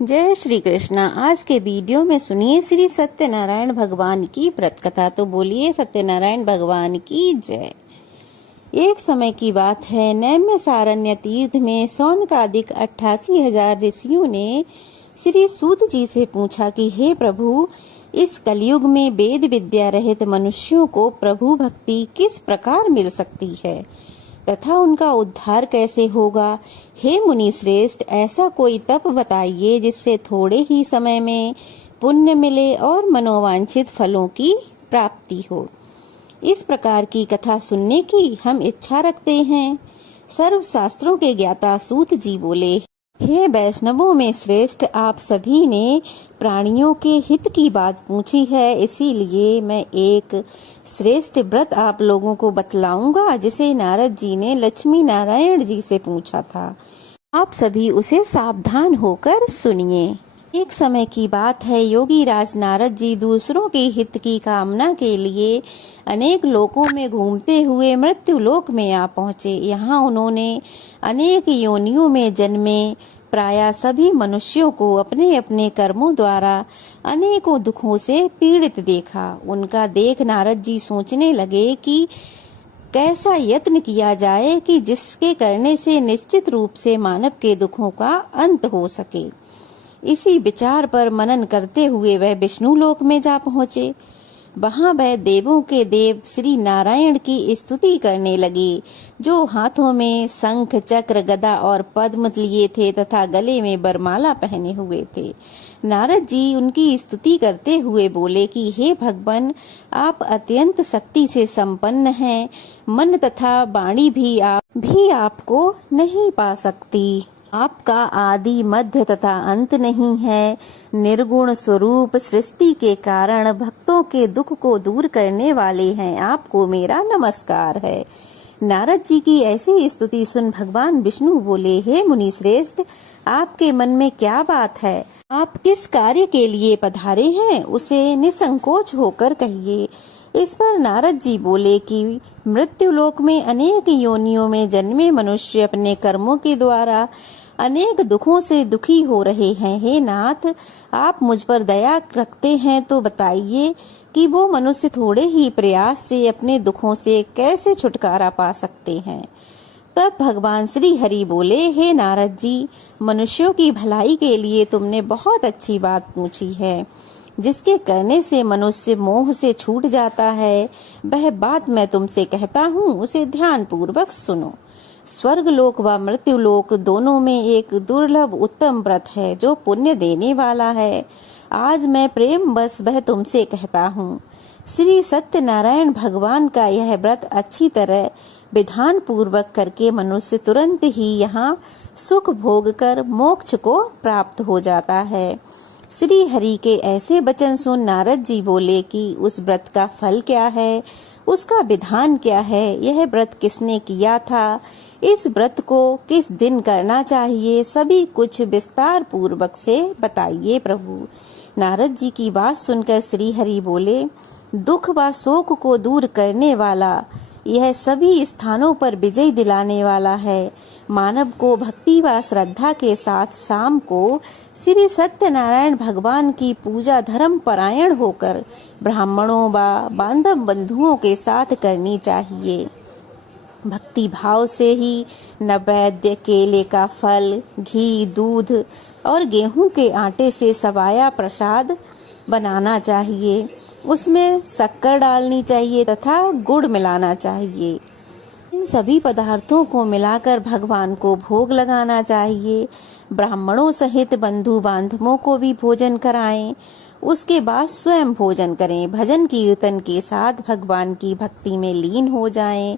जय श्री कृष्णा। आज के वीडियो में सुनिए श्री सत्यनारायण भगवान की व्रत कथा। तो बोलिए सत्यनारायण भगवान की जय। एक समय की बात है, नैमिषारण्य तीर्थ में सौनकादिक 88,000 ऋषियों ने श्री सूत जी से पूछा कि हे प्रभु, इस कलयुग में वेद विद्या रहित मनुष्यों को प्रभु भक्ति किस प्रकार मिल सकती है तथा उनका उद्धार कैसे होगा। हे मुनि श्रेष्ठ, ऐसा कोई तप बताइए जिससे थोड़े ही समय में पुण्य मिले और मनोवांछित फलों की प्राप्ति हो। इस प्रकार की कथा सुनने की हम इच्छा रखते हैं। सर्व शास्त्रों के ज्ञाता सूत जी बोले, हे वैष्णवों में श्रेष्ठ, आप सभी ने प्राणियों के हित की बात पूछी है, इसीलिए मैं एक श्रेष्ठ व्रत आप लोगों को बतलाऊंगा जिसे नारद जी ने लक्ष्मी नारायण जी से पूछा था। आप सभी उसे सावधान होकर सुनिए। एक समय की बात है, योगी राज नारद जी दूसरों के हित की कामना के लिए अनेक लोकों में घूमते हुए मृत्यु लोक में आ पहुँचे। यहाँ उन्होंने अनेक योनियों में जन्मे प्रायः सभी मनुष्यों को अपने अपने कर्मों द्वारा अनेकों दुखों से पीड़ित देखा। उनका देख नारद जी सोचने लगे कि कैसा यत्न किया जाए कि जिसके करने से निश्चित रूप से मानव के दुखों का अंत हो सके। इसी विचार पर मनन करते हुए वह विष्णु लोक में जा पहुँचे। वहां वह देवों के देव श्री नारायण की स्तुति करने लगे, जो हाथों में शंख चक्र गदा और पद्म लिए थे तथा गले में बरमाला पहने हुए थे। नारद जी उनकी स्तुति करते हुए बोले कि हे भगवान, आप अत्यंत शक्ति से संपन्न हैं। मन तथा वाणी भी आपको नहीं पा सकती। आपका आदि मध्य तथा अंत नहीं है। निर्गुण स्वरूप सृष्टि के कारण भक्तों के दुख को दूर करने वाले हैं। आपको मेरा नमस्कार है। नारद जी की ऐसी स्तुति सुन भगवान विष्णु बोले, हे मुनि श्रेष्ठ, आपके मन में क्या बात है? आप किस कार्य के लिए पधारे हैं, उसे निसंकोच होकर कहिए। इस पर नारद जी बोले कि मृत्युलोक में अनेक योनियों में जन्मे मनुष्य अपने कर्मों के द्वारा अनेक दुखों से दुखी हो रहे हैं। हे नाथ, आप मुझ पर दया रखते हैं तो बताइए कि वो मनुष्य थोड़े ही प्रयास से अपने दुखों से कैसे छुटकारा पा सकते हैं। तब भगवान श्री हरि बोले, हे नारद जी, मनुष्यों की भलाई के लिए तुमने बहुत अच्छी बात पूछी है। जिसके करने से मनुष्य मोह से छूट जाता है, वह बात मैं तुमसे कहता हूँ, उसे ध्यान पूर्वक सुनो। स्वर्ग लोक व मृत्यु लोक दोनों में एक दुर्लभ उत्तम व्रत है जो पुण्य देने वाला है। आज मैं प्रेम बस वह तुमसे कहता हूँ। श्री सत्यनारायण भगवान का यह व्रत अच्छी तरह विधान पूर्वक करके मनुष्य तुरंत ही यहाँ सुख भोग कर मोक्ष को प्राप्त हो जाता है। श्री हरि के ऐसे वचन सुन नारद जी बोले कि उस व्रत का फल क्या है, उसका विधान क्या है, यह व्रत किसने किया था, इस व्रत को किस दिन करना चाहिए, सभी कुछ विस्तार पूर्वक से बताइए प्रभु। नारद जी की बात सुनकर श्री हरि बोले, दुख व शोक को दूर करने वाला, यह सभी स्थानों पर विजय दिलाने वाला है। मानव को भक्ति व श्रद्धा के साथ शाम को श्री सत्यनारायण भगवान की पूजा धर्म परायण होकर ब्राह्मणों व बांधव बंधुओं के साथ करनी चाहिए। भक्ति भाव से ही नैवेद्य केले का फल, घी, दूध और गेहूं के आटे से सवाया प्रसाद बनाना चाहिए। उसमें शक्कर डालनी चाहिए तथा गुड़ मिलाना चाहिए। इन सभी पदार्थों को मिलाकर भगवान को भोग लगाना चाहिए। ब्राह्मणों सहित बंधु बांधवों को भी भोजन कराएं। उसके बाद स्वयं भोजन करें। भजन कीर्तन के साथ भगवान की भक्ति में लीन हो जाएं।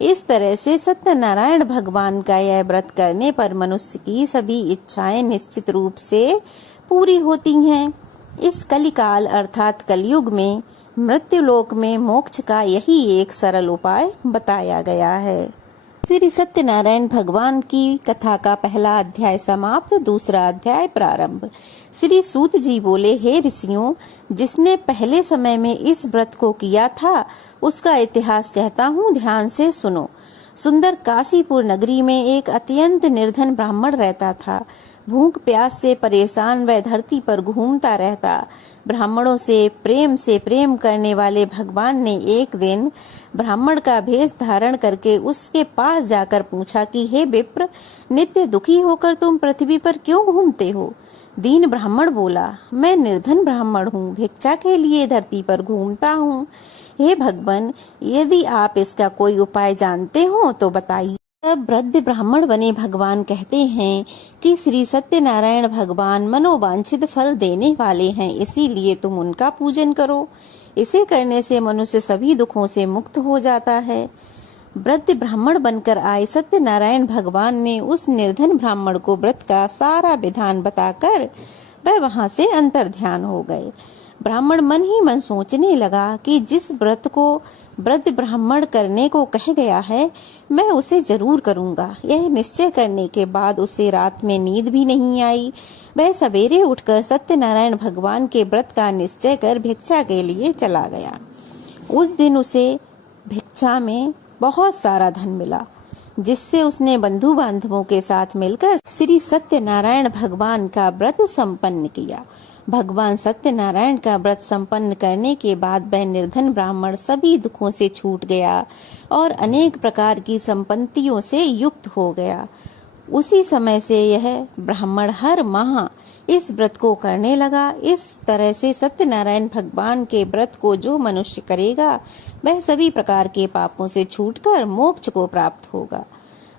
इस तरह से सत्यनारायण भगवान का यह व्रत करने पर मनुष्य की सभी इच्छाएं निश्चित रूप से पूरी होती हैं। इस कलिकाल अर्थात कलयुग में मृत्युलोक में मोक्ष का यही एक सरल उपाय बताया गया है। श्री सत्यनारायण भगवान की कथा का पहला अध्याय समाप्त, दूसरा अध्याय प्रारंभ। श्री सूत जी बोले, हे ऋषियों, जिसने पहले समय में इस व्रत को किया था उसका इतिहास कहता हूँ, ध्यान से सुनो। सुंदर काशीपुर नगरी में एक अत्यंत निर्धन ब्राह्मण रहता था। भूख प्यास से परेशान वह धरती पर घूमता रहता। ब्राह्मणों से प्रेम करने वाले भगवान ने एक दिन ब्राह्मण का भेष धारण करके उसके पास जाकर पूछा कि हे विप्र, नित्य दुखी होकर तुम पृथ्वी पर क्यों घूमते हो? दीन ब्राह्मण बोला, मैं निर्धन ब्राह्मण हूँ, भिक्षा के लिए धरती पर घूमता हूँ। हे भगवान, यदि आप इसका कोई उपाय जानते हो तो बताइए। तब वृद्ध ब्राह्मण बने भगवान कहते हैं कि श्री सत्यनारायण भगवान मनोवांछित फल देने वाले हैं, इसीलिए तुम उनका पूजन करो। इसे करने से मनुष्य सभी दुखों से मुक्त हो जाता है। वृद्ध ब्राह्मण बनकर आए सत्यनारायण भगवान ने उस निर्धन ब्राह्मण को व्रत का सारा विधान बताकर वह वहां से अंतर्ध्यान हो गए। ब्राह्मण मन ही मन सोचने लगा कि जिस व्रत को वृद्ध ब्राह्मण करने को कह गया है, मैं उसे जरूर करूंगा। यह निश्चय करने के बाद उसे रात में नींद भी नहीं आई। वह सवेरे उठकर सत्यनारायण भगवान के व्रत का निश्चय कर भिक्षा के लिए चला गया। उस दिन उसे भिक्षा में बहुत सारा धन मिला, जिससे उसने बंधु बांधवों के साथ मिलकर श्री सत्यनारायण भगवान का व्रत संपन्न किया। भगवान सत्यनारायण का व्रत संपन्न करने के बाद वह निर्धन ब्राह्मण सभी दुखों से छूट गया और अनेक प्रकार की संपत्तियों से युक्त हो गया। उसी समय से यह ब्राह्मण हर माह इस व्रत को करने लगा। इस तरह से सत्यनारायण भगवान के व्रत को जो मनुष्य करेगा वह सभी प्रकार के पापों से छूटकर मोक्ष को प्राप्त होगा।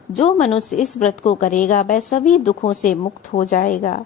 जो मनुष्य इस व्रत को करेगा वह सभी दुखों से मुक्त हो जाएगा।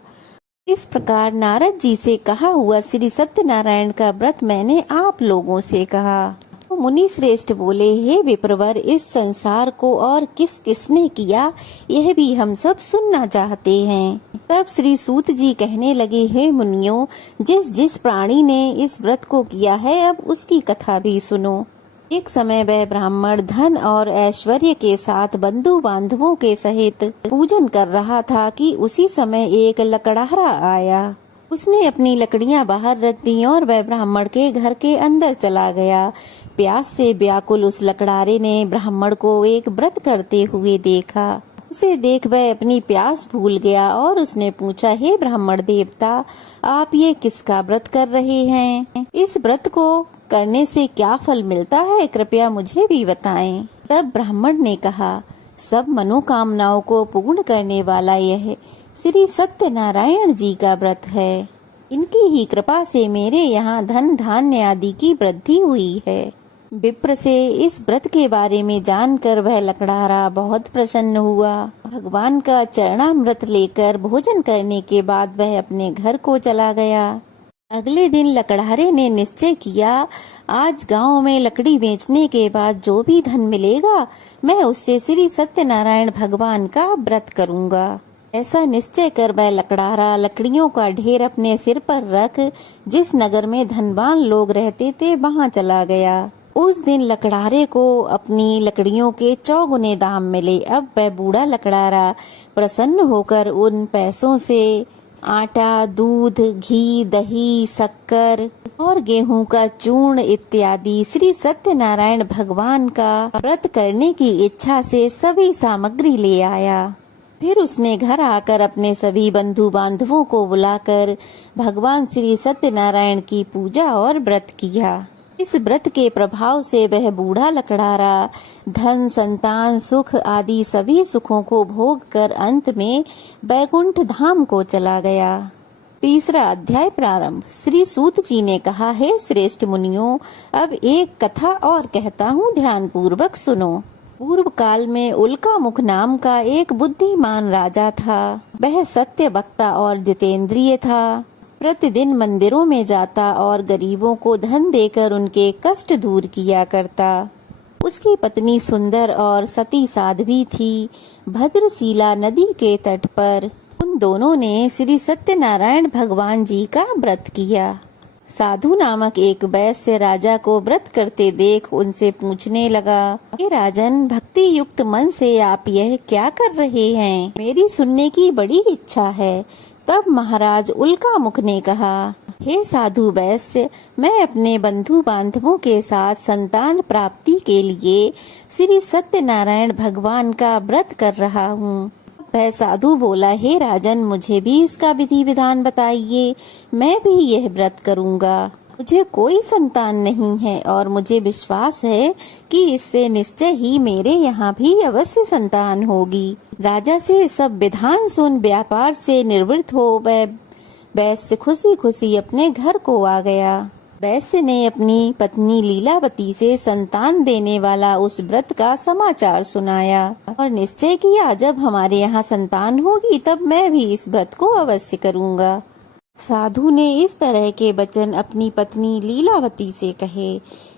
इस प्रकार नारद जी से कहा हुआ श्री सत्यनारायण का व्रत मैंने आप लोगों से कहा। तो मुनि श्रेष्ठ बोले, हे विप्रवर, इस संसार को और किस किसने किया, यह भी हम सब सुनना चाहते हैं। तब श्री सूत जी कहने लगे, हे मुनियों, जिस जिस प्राणी ने इस व्रत को किया है अब उसकी कथा भी सुनो। एक समय वह ब्राह्मण धन और ऐश्वर्य के साथ बंधु बांधवों के सहित पूजन कर रहा था कि उसी समय एक लकड़हारा आया। उसने अपनी लकड़ियां बाहर रख दी और वह ब्राह्मण के घर के अंदर चला गया। प्यास से व्याकुल उस लकड़हारे ने ब्राह्मण को एक व्रत करते हुए देखा। उसे देख वह अपनी प्यास भूल गया और उसने पूछा, हे ब्राह्मण देवता, आप ये किसका व्रत कर रहे हैं? इस व्रत को करने से क्या फल मिलता है, कृपया मुझे भी बताएं। तब ब्राह्मण ने कहा, सब मनोकामनाओं को पूर्ण करने वाला यह श्री सत्यनारायण जी का व्रत है। इनकी ही कृपा से मेरे यहाँ धन धान्य आदि की वृद्धि हुई है। विप्र से इस व्रत के बारे में जानकर वह लकड़हारा बहुत प्रसन्न हुआ। भगवान का चरणामृत लेकर भोजन करने के बाद वह अपने घर को चला गया। अगले दिन लकड़हारे ने निश्चय किया, आज गांव में लकड़ी बेचने के बाद जो भी धन मिलेगा मैं उससे श्री सत्यनारायण भगवान का व्रत करूंगा। ऐसा निश्चय कर वह लकड़हारा लकड़ियों का ढेर अपने सिर पर रख जिस नगर में धनवान लोग रहते थे वहां चला गया। उस दिन लकड़हारे को अपनी लकड़ियों के 4 गुने दाम मिले। अब वह बूढ़ा लकड़हारा प्रसन्न होकर उन पैसों से आटा, दूध, घी, दही, शक्कर और गेहूं का चूर्ण इत्यादि श्री सत्यनारायण भगवान का व्रत करने की इच्छा से सभी सामग्री ले आया। फिर उसने घर आकर अपने सभी बंधु बांधवों को बुलाकर भगवान श्री सत्यनारायण की पूजा और व्रत किया। इस व्रत के प्रभाव से वह बूढ़ा लकड़हारा धन, संतान, सुख आदि सभी सुखों को भोग कर अंत में बैकुंठ धाम को चला गया। 3रा अध्याय प्रारंभ। श्री सूत जी ने कहा, हे श्रेष्ठ मुनियों, अब एक कथा और कहता हूँ, ध्यान पूर्वक सुनो। पूर्व काल में उल्कामुख नाम का एक बुद्धिमान राजा था। वह सत्य वक्ता और जितेंद्रिय था। प्रतिदिन मंदिरों में जाता और गरीबों को धन देकर उनके कष्ट दूर किया करता। उसकी पत्नी सुंदर और सती साध्वी थी। भद्रशिला नदी के तट पर उन दोनों ने श्री सत्यनारायण भगवान जी का व्रत किया। साधु नामक एक वैश्य राजा को व्रत करते देख उनसे पूछने लगा, हे राजन, भक्ति युक्त मन से आप यह क्या कर रहे हैं? मेरी सुनने की बड़ी इच्छा है। तब महाराज उल्कामुख ने कहा, हे साधु वैश्य, मैं अपने बंधु बांधवों के साथ संतान प्राप्ति के लिए श्री सत्यनारायण भगवान का व्रत कर रहा हूँ। वह साधु बोला, हे राजन, मुझे भी इसका विधि विधान बताइए, मैं भी यह व्रत करूँगा। मुझे कोई संतान नहीं है और मुझे विश्वास है कि इससे निश्चय ही मेरे यहाँ भी अवश्य संतान होगी। राजा से सब विधान सुन व्यापार से निवृत्त हो वह वैश्य खुशी खुशी अपने घर को आ गया। वैश्य ने अपनी पत्नी लीलावती से संतान देने वाला उस व्रत का समाचार सुनाया और निश्चय किया, जब हमारे यहाँ संतान होगी तब मैं भी इस व्रत को अवश्य करूँगा। साधु ने इस तरह के वचन अपनी पत्नी लीलावती से कहे।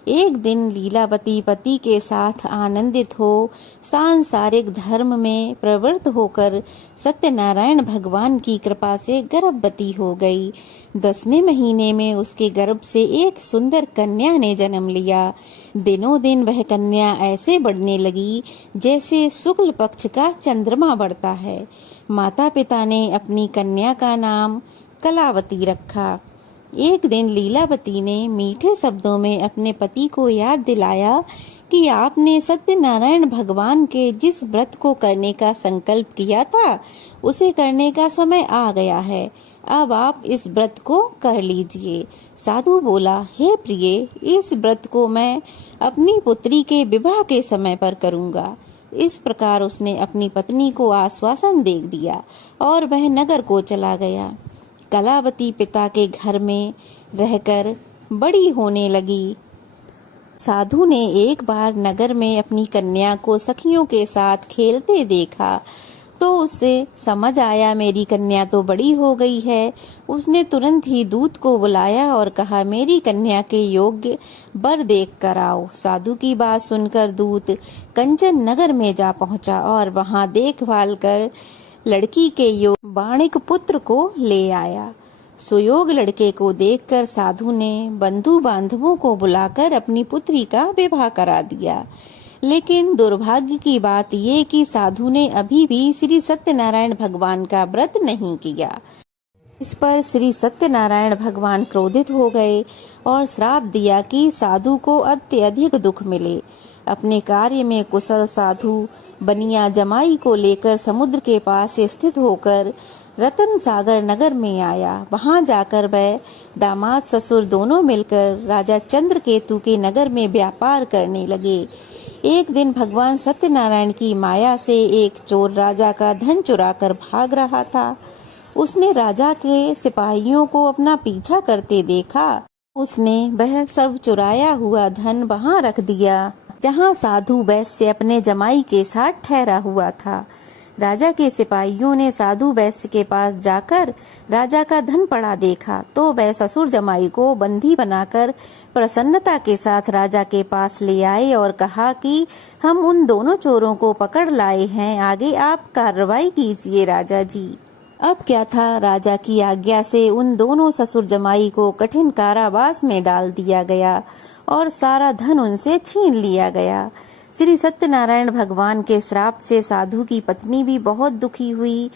एक दिन लीलावती पति के साथ आनंदित हो सांसारिक धर्म में प्रवृत्त होकर सत्यनारायण भगवान की कृपा से गर्भवती हो गई। 10वें महीने में उसके गर्भ से एक सुंदर कन्या ने जन्म लिया। दिनों दिन वह कन्या ऐसे बढ़ने लगी जैसे शुक्ल पक्ष का चंद्रमा बढ़ता है। माता पिता ने अपनी कन्या का नाम कलावती रखा। एक दिन लीलावती ने मीठे शब्दों में अपने पति को याद दिलाया कि आपने सत्यनारायण भगवान के जिस व्रत को करने का संकल्प किया था उसे करने का समय आ गया है। अब आप इस व्रत को कर लीजिए। साधु बोला, हे प्रिय, इस व्रत को मैं अपनी पुत्री के विवाह के समय पर करूँगा। इस प्रकार उसने अपनी पत्नी को आश्वासन दे दिया और वह नगर को चला गया। कलावती पिता के घर में रहकर बड़ी होने लगी। साधु ने एक बार नगर में अपनी कन्या को सखियों के साथ खेलते देखा तो उसे समझ आया, मेरी कन्या तो बड़ी हो गई है। उसने तुरंत ही दूत को बुलाया और कहा, मेरी कन्या के योग्य वर देख कर आओ। साधु की बात सुनकर दूत कंचन नगर में जा पहुंचा और वहां देखभाल कर लड़की के योग बाणिक पुत्र को ले आया। सुयोग लड़के को देखकर साधु ने बंधु बांधवों को बुलाकर अपनी पुत्री का विवाह करा दिया। लेकिन दुर्भाग्य की बात ये कि साधु ने अभी भी श्री सत्यनारायण भगवान का व्रत नहीं किया। इस पर श्री सत्यनारायण भगवान क्रोधित हो गए और श्राप दिया कि साधु को अत्यधिक दुख मिले। अपने कार्य में कुशल साधु बनिया जमाई को लेकर समुद्र के पास स्थित होकर रतन सागर नगर में आया। वहां जाकर वह दामाद ससुर दोनों मिलकर राजा चंद्रकेतु के नगर में व्यापार करने लगे। एक दिन भगवान सत्यनारायण की माया से एक चोर राजा का धन चुराकर भाग रहा था। उसने राजा के सिपाहियों को अपना पीछा करते देखा। उसने वह सब चुराया हुआ धन वहां रख दिया जहां साधु वैश्य अपने जमाई के साथ ठहरा हुआ था। राजा के सिपाहियों ने साधु वैश्य के पास जाकर राजा का धन पड़ा देखा तो वह ससुर जमाई को बंदी बनाकर प्रसन्नता के साथ राजा के पास ले आए और कहा कि हम उन दोनों चोरों को पकड़ लाए हैं, आगे आप कार्रवाई कीजिए राजा जी। अब क्या था, राजा की आज्ञा से उन दोनों ससुर जमाई को कठिन कारावास में डाल दिया गया और सारा धन उनसे छीन लिया गया। श्री सत्यनारायण भगवान के श्राप से साधु की पत्नी भी बहुत दुखी हुई।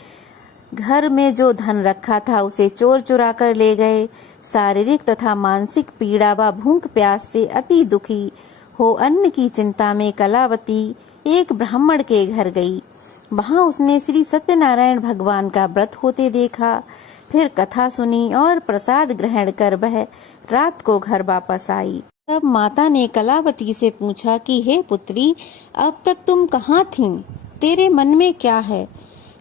घर में जो धन रखा था उसे चोर चुरा कर ले गए। शारीरिक तथा मानसिक पीड़ा व भूख प्यास से अति दुखी हो अन्न की चिंता में कलावती एक ब्राह्मण के घर गई। वहां उसने श्री सत्यनारायण भगवान का व्रत होते देखा। फिर कथा सुनी और प्रसाद ग्रहण कर वह रात को घर वापस आई। तब माता ने कलावती से पूछा कि हे पुत्री, अब तक तुम कहाँ थीं? तेरे मन में क्या है?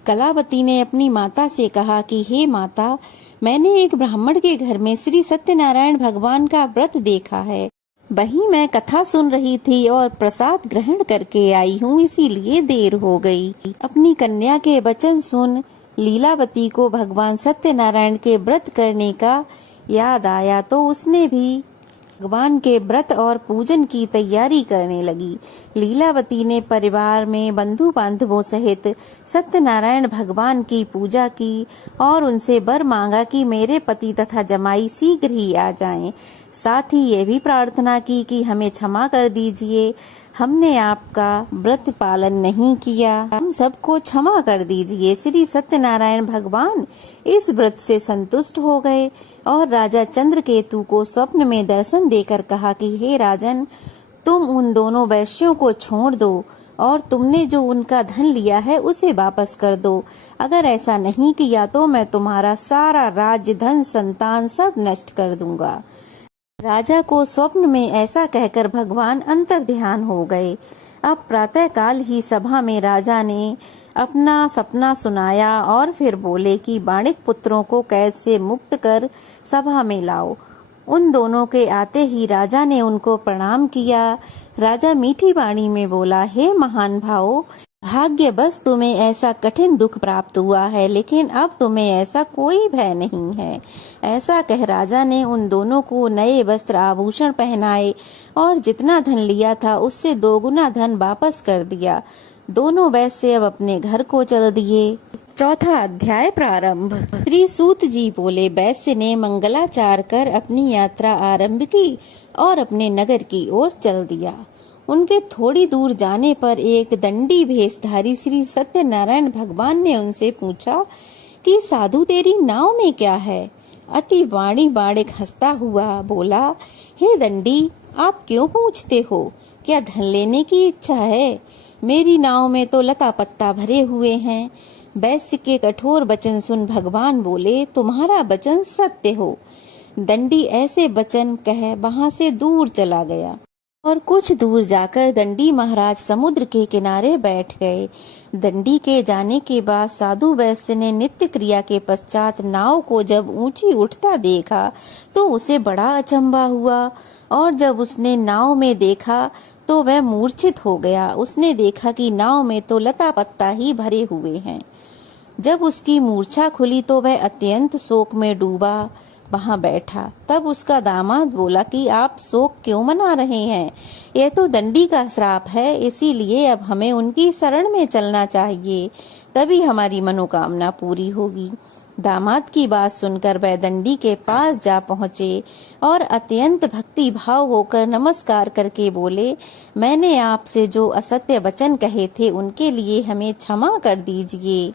कलावती ने अपनी माता से कहा कि हे माता, मैंने एक ब्राह्मण के घर में श्री सत्यनारायण भगवान का व्रत देखा है। वहीं मैं कथा सुन रही थी और प्रसाद ग्रहण करके आई हूँ, इसीलिए देर हो गई। अपनी कन्या के वचन सुन लीलावती को भगवान सत्यनारायण के व्रत करने का याद आया तो उसने भी भगवान के व्रत और पूजन की तैयारी करने लगी। लीलावती ने परिवार में बंधु बांधवों सहित सत्यनारायण भगवान की पूजा की और उनसे वर मांगा कि मेरे पति तथा जमाई शीघ्र ही आ जाएं। साथ ही ये भी प्रार्थना की कि हमें क्षमा कर दीजिए, हमने आपका व्रत पालन नहीं किया, हम सबको क्षमा कर दीजिए। श्री सत्यनारायण भगवान इस व्रत से संतुष्ट हो गए और राजा चंद्रकेतु को स्वप्न में दर्शन देकर कहा कि हे राजन, तुम उन दोनों वैश्यों को छोड़ दो और तुमने जो उनका धन लिया है उसे वापस कर दो। अगर ऐसा नहीं किया तो मैं तुम्हारा सारा राज्य, धन, संतान सब नष्ट कर दूंगा। राजा को स्वप्न में ऐसा कहकर भगवान अंतर्ध्यान हो गए। अब प्रातःकाल ही सभा में राजा ने अपना सपना सुनाया और फिर बोले कि बाणिक पुत्रों को कैद से मुक्त कर सभा में लाओ। उन दोनों के आते ही राजा ने उनको प्रणाम किया। राजा मीठी वाणी में बोला, हे महान भावों, भाग्य बस तुम्हें ऐसा कठिन दुख प्राप्त हुआ है, लेकिन अब तुम्हें ऐसा कोई भय नहीं है। ऐसा कह राजा ने उन दोनों को नए वस्त्र आभूषण पहनाए और जितना धन लिया था उससे 2 गुना धन वापस कर दिया। दोनों वैश्य अब अपने घर को चल दिए। चौथा अध्याय प्रारंभ। श्री सूत जी बोले, वैश्य ने मंगलाचार कर अपनी यात्रा आरंभ की और अपने नगर की ओर चल दिया। उनके थोड़ी दूर जाने पर एक दंडी भेषधारी श्री सत्यनारायण भगवान ने उनसे पूछा कि साधु, तेरी नाव में क्या है? अति वाणी बाणिक हंसता हुआ बोला, हे दंडी, आप क्यों पूछते हो? क्या धन लेने की इच्छा है? मेरी नाव में तो लता पत्ता भरे हुए हैं। वैश्य के कठोर वचन सुन भगवान बोले, तुम्हारा वचन सत्य हो। दंडी ऐसे वचन कह वहां से दूर चला गया और कुछ दूर जाकर दंडी महाराज समुद्र के किनारे बैठ गए। दंडी के जाने के बाद साधु वैश्य ने नित्य क्रिया के पश्चात नाव को जब ऊंची उठता देखा तो उसे बड़ा अचंभा हुआ और जब उसने नाव में देखा तो वह मूर्छित हो गया। उसने देखा कि नाव में तो लता पत्ता ही भरे हुए हैं। जब उसकी मूर्छा खुली तो वह अत्यंत शोक में डूबा वहां बैठा। तब उसका दामाद बोला कि आप शोक क्यों मना रहे हैं? यह तो दंडी का श्राप है, इसीलिए अब हमें उनकी शरण में चलना चाहिए, तभी हमारी मनोकामना पूरी होगी। दामाद की बात सुनकर वह दंडी के पास जा पहुँचे और अत्यंत भक्ति भाव होकर नमस्कार करके बोले, मैंने आपसे जो असत्य वचन कहे थे उनके लिए हमें क्षमा कर दीजिए।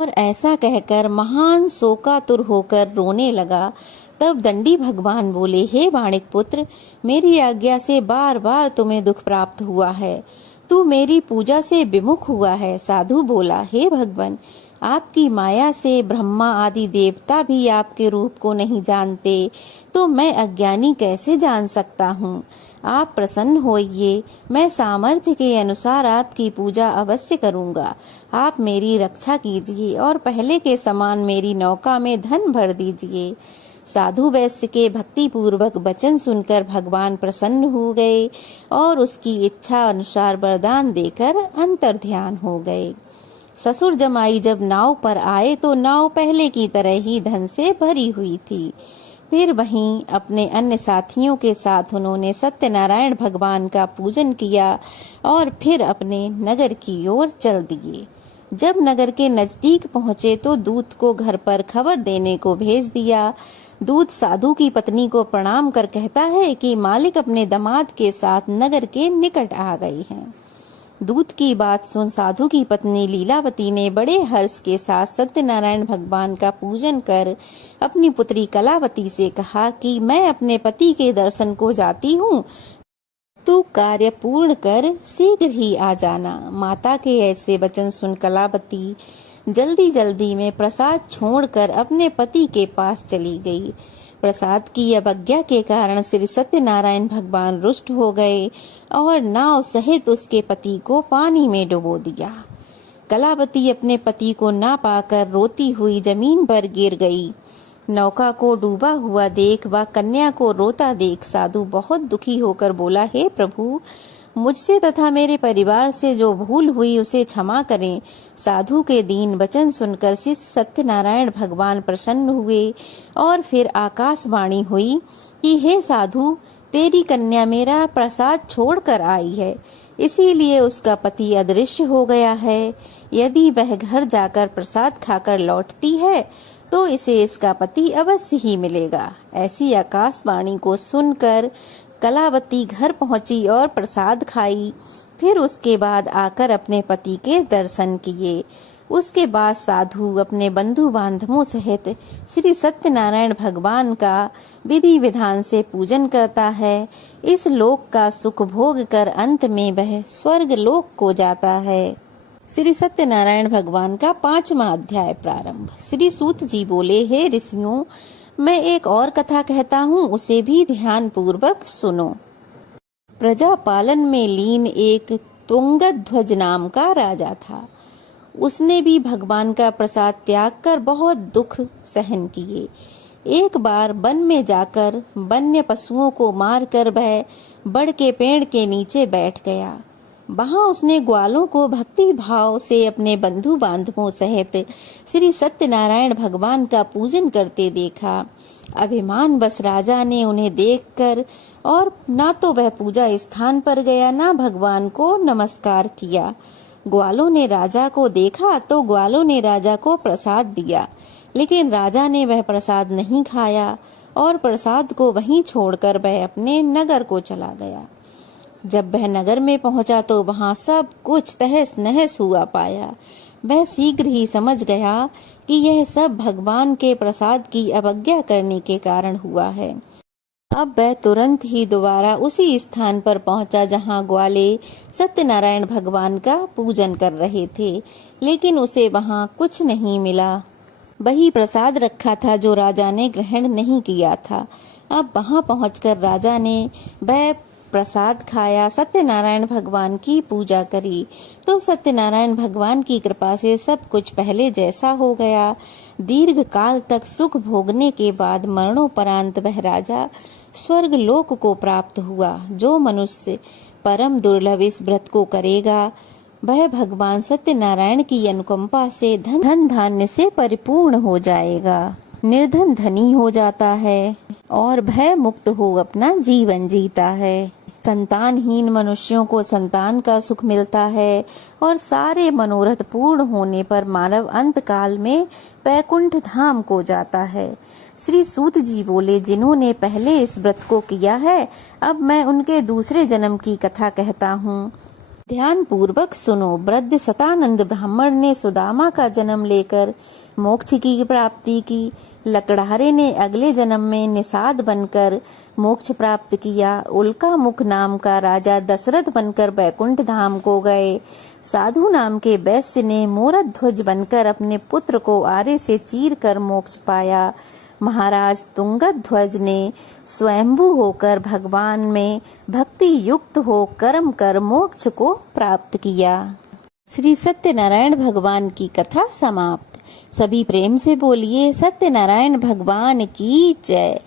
और ऐसा कहकर महान शोकातुर होकर रोने लगा। तब दंडी भगवान बोले, हे वाणिक पुत्र, मेरी आज्ञा से बार बार तुम्हें दुख प्राप्त हुआ है। तू मेरी पूजा से विमुख हुआ है। साधु बोला, हे भगवान, आपकी माया से ब्रह्मा आदि देवता भी आपके रूप को नहीं जानते, तो मैं अज्ञानी कैसे जान सकता हूँ? आप प्रसन्न होइए, मैं सामर्थ्य के अनुसार आपकी पूजा अवश्य करूँगा। आप मेरी रक्षा कीजिए और पहले के समान मेरी नौका में धन भर दीजिए। साधु वैश्य के भक्ति पूर्वक वचन सुनकर भगवान प्रसन्न हो गए और उसकी इच्छा अनुसार वरदान देकर अंतर्ध्यान हो गए। ससुर जमाई जब नाव पर आए तो नाव पहले की तरह ही धन से भरी हुई थी। फिर वहीं अपने अन्य साथियों के साथ उन्होंने सत्यनारायण भगवान का पूजन किया और फिर अपने नगर की ओर चल दिए। जब नगर के नजदीक पहुंचे तो दूत को घर पर खबर देने को भेज दिया। दूत साधु की पत्नी को प्रणाम कर कहता है कि मालिक अपने दामाद के साथ नगर के निकट आ गए हैं। दूत की बात सुन साधु की पत्नी लीलावती ने बड़े हर्ष के साथ सत्यनारायण भगवान का पूजन कर अपनी पुत्री कलावती से कहा कि मैं अपने पति के दर्शन को जाती हूँ, तू कार्य पूर्ण कर शीघ्र ही आ जाना। माता के ऐसे वचन सुन कलावती जल्दी जल्दी में प्रसाद छोड़कर अपने पति के पास चली गई। प्रसाद की अवज्ञा के कारण श्री सत्यनारायण भगवान रुष्ट हो गए और नाव सहित उसके पति को पानी में डुबो दिया। कलावती अपने पति को ना पाकर रोती हुई जमीन पर गिर गई। नौका को डूबा हुआ देख व कन्या को रोता देख साधु बहुत दुखी होकर बोला, हे प्रभु, मुझसे तथा मेरे परिवार से जो भूल हुई उसे क्षमा करें। साधु के दीन वचन सुनकर श्री सत्यनारायण भगवान प्रसन्न हुए और फिर आकाशवाणी हुई कि हे साधु, तेरी कन्या मेरा प्रसाद छोड़कर आई है, इसीलिए उसका पति अदृश्य हो गया है। यदि वह घर जाकर प्रसाद खाकर लौटती है तो इसे इसका पति अवश्य ही मिलेगा। ऐसी आकाशवाणी को सुनकर कलावती घर पहुंची और प्रसाद खाई। फिर उसके बाद आकर अपने पति के दर्शन किए। उसके बाद साधु अपने बंधु बांधवों सहित श्री सत्यनारायण भगवान का विधि विधान से पूजन करता है। इस लोक का सुख भोग कर अंत में वह स्वर्ग लोक को जाता है। श्री सत्यनारायण भगवान का 5वां अध्याय प्रारंभ। श्री सूत जी बोले, हे ऋषियों, मैं एक और कथा कहता हूँ, उसे भी ध्यान पूर्वक सुनो। प्रजा पालन में लीन एक तुंगध्वज नाम का राजा था। उसने भी भगवान का प्रसाद त्याग कर बहुत दुख सहन किए। एक बार वन में जाकर वन्य पशुओं को मारकर वह बड़ के पेड़ के नीचे बैठ गया। वहां उसने ग्वालों को भक्ति भाव से अपने बंधु बांधवों सहित श्री सत्यनारायण भगवान का पूजन करते देखा। अभिमान बस राजा ने उन्हें देखकर और ना तो वह पूजा स्थान पर गया, ना भगवान को नमस्कार किया। ग्वालों ने राजा को देखा तो ग्वालों ने राजा को प्रसाद दिया, लेकिन राजा ने वह प्रसाद नहीं खाया और प्रसाद को वहीं छोड़कर वह अपने नगर को चला गया। जब वह नगर में पहुंचा तो वहां सब कुछ तहस नहस हुआ पाया। वह शीघ्र ही समझ गया कि यह सब भगवान के प्रसाद की अवज्ञा करने के कारण हुआ है। अब वह तुरंत ही दोबारा उसी स्थान पर पहुंचा जहां ग्वाले सत्यनारायण भगवान का पूजन कर रहे थे, लेकिन उसे वहां कुछ नहीं मिला। वही प्रसाद रखा था जो राजा ने ग्रहण नहीं किया था। अब वहां पहुंचकर राजा ने वह प्रसाद खाया, सत्यनारायण भगवान की पूजा करी तो सत्यनारायण भगवान की कृपा से सब कुछ पहले जैसा हो गया। दीर्घ काल तक सुख भोगने के बाद मरणोपरांत वह राजा स्वर्ग लोक को प्राप्त हुआ। जो मनुष्य परम दुर्लभ इस व्रत को करेगा वह भगवान सत्यनारायण की अनुकंपा से धन धान्य से परिपूर्ण हो जाएगा, निर्धन धनी हो जाता है और भय मुक्त हो अपना जीवन जीता है। संतानहीन मनुष्यों को संतान का सुख मिलता है और सारे मनोरथ पूर्ण होने पर मानव अंत काल में वैकुंठ धाम को जाता है। श्री सूत जी बोले, जिन्होंने पहले इस व्रत को किया है, अब मैं उनके दूसरे जन्म की कथा कहता हूँ, ध्यान पूर्वक सुनो। वृद्ध सतानंद ब्राह्मण ने सुदामा का जन्म लेकर मोक्ष की प्राप्ति की। लकड़हारे ने अगले जन्म में निषाद बनकर मोक्ष प्राप्त किया। उल्का मुख नाम का राजा दशरथ बनकर वैकुंठ धाम को गए। साधु नाम के वैश्य ने मोरध्वज बनकर अपने पुत्र को आरे से चीर कर मोक्ष पाया। महाराज तुंगध्वज ने स्वयंभू होकर भगवान में भक्ति युक्त हो कर्म कर मोक्ष को प्राप्त किया। श्री सत्यनारायण भगवान की कथा समाप्त। सभी प्रेम से बोलिए सत्यनारायण भगवान की जय।